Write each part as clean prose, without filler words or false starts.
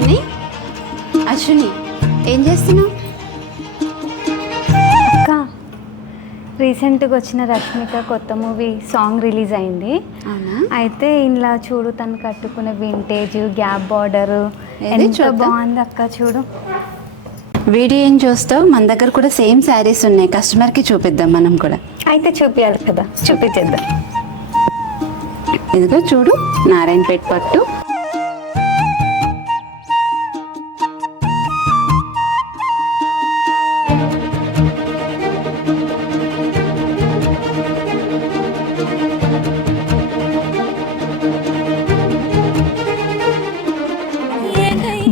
అశ్విని, అశ్విని ఏం చేస్తున్నావు? అక్క, రీసెంట్గా వచ్చిన రష్మిక కొత్త మూవీ సాంగ్ రిలీజ్ అయింది. అవునా? అయితే ఇలా చూడు, తను కట్టుకునే వింటేజ్ గ్యాప్ బార్డరు ఎంత బాగుంది అక్క. చూడు, వీడియో ఏం చూస్తావు? మన దగ్గర కూడా సేమ్ శారీస్ ఉన్నాయి, కస్టమర్కి చూపిద్దాం మనం కూడా. అయితే చూపించాలి కదా, చూపించేద్దాం. ఇదిగో చూడు, నారాయణపేట పట్టు.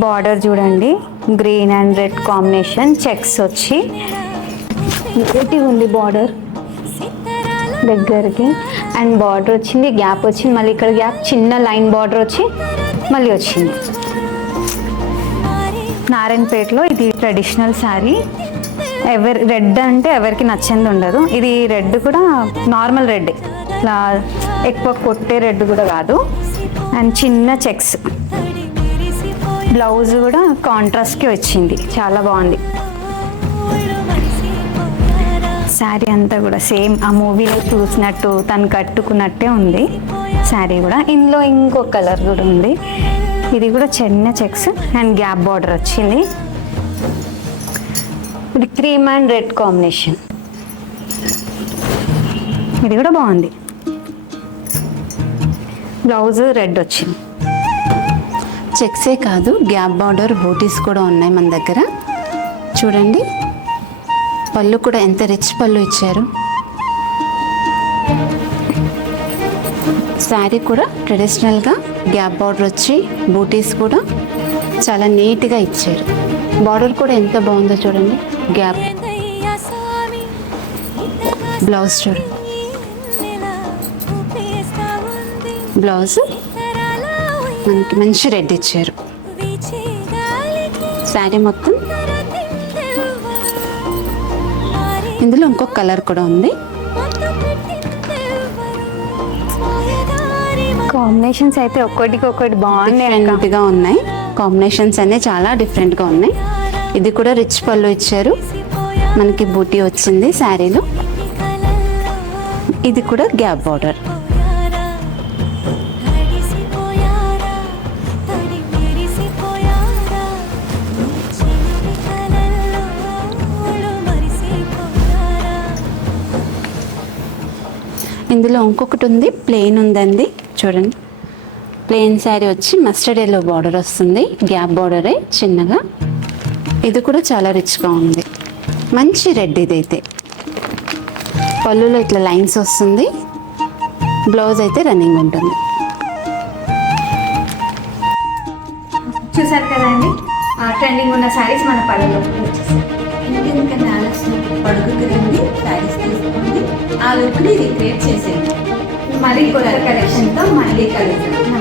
బార్డర్ చూడండి, green and red combination checks వచ్చి నీట్గా ఉంది. బార్డర్ దగ్గరికి అండ్ బార్డర్ వచ్చింది, గ్యాప్ వచ్చింది, మళ్ళీ ఇక్కడ గ్యాప్, చిన్న లైన్ బార్డర్ వచ్చి మళ్ళీ వచ్చింది. నారాయణపేటలో ఇది ట్రెడిషనల్ శారీ. రెడ్ అంటే ఎవరికి నచ్చింది ఉండదు. ఇది రెడ్ కూడా నార్మల్ రెడ్, ఇట్లా ఎక్కువ కొట్టే రెడ్ కూడా కాదు. అండ్ చిన్న చెక్స్, బ్లౌజ్ కూడా కాంట్రాస్ట్కి వచ్చింది, చాలా బాగుంది. శారీ అంతా కూడా సేమ్ ఆ మూవీలో చూసినట్టు తను కట్టుకున్నట్టే ఉంది శారీ కూడా. ఇందులో ఇంకో కలర్ కూడా ఉంది, ఇది కూడా చిన్న చెక్స్ అండ్ గ్యాప్ బార్డర్ వచ్చింది. ఇది క్రీమ్ అండ్ రెడ్ కాంబినేషన్, ఇది కూడా బాగుంది. బ్లౌజ్ రెడ్ వచ్చింది. చెక్సే కాదు, గ్యాప్ బార్డర్ బూటీస్ కూడా ఉన్నాయి మన దగ్గర. చూడండి, పళ్ళు కూడా ఎంత రిచ్ పళ్ళు ఇచ్చారు. శారీ కూడా ట్రెడిషనల్గా గ్యాప్ బార్డర్ వచ్చి బూటీస్ కూడా చాలా నీట్గా ఇచ్చారు. బార్డర్ కూడా ఎంత బాగుందో చూడండి, గ్యాప్. బ్లౌజ్ చూడండి, బ్లౌజ్ మనకి మంచి రెడ్ ఇచ్చారు. శారీ మొత్తం ఇందులో ఇంకొక కలర్ కూడా ఉంది. కాంబినేషన్స్ అయితే ఒక్కటికి ఒకటి బాగున్నాయి, డిఫరెంట్గా ఉన్నాయి. కాంబినేషన్స్ అన్నీ చాలా డిఫరెంట్గా ఉన్నాయి. ఇది కూడా రిచ్ పళ్ళు ఇచ్చారు, మనకి బూటీ వచ్చింది శారీలో. ఇది కూడా గ్యాప్ బార్డర్. ఇందులో ఇంకొకటి ఉంది, ప్లెయిన్ ఉందండి. చూడండి, ప్లెయిన్ శారీ వచ్చి మస్టర్డ్ ఎల్లో బార్డర్ వస్తుంది, గ్యాప్ బార్డరే చిన్నగా. ఇది కూడా చాలా రిచ్గా ఉంది, మంచి రెడ్. ఇదైతే పళ్ళులో ఇట్లా లైన్స్ వస్తుంది, బ్లౌజ్ అయితే రన్నింగ్ ఉంటుంది. చూసారు కదండి, ట్రెండింగ్ ఉన్న శారీస్ మన పళ్ళలో వచ్చేసాయి. ఇంకెందుకన్నా ఆలస్యం, పడుకు తిరిగి శారీస్ తీసుకోండి, ఆ లుక్ని రిక్రియేట్ చేసేయండి. మళ్ళీ కొత్త కలెక్షన్తో మళ్ళీ కలుద్దాం.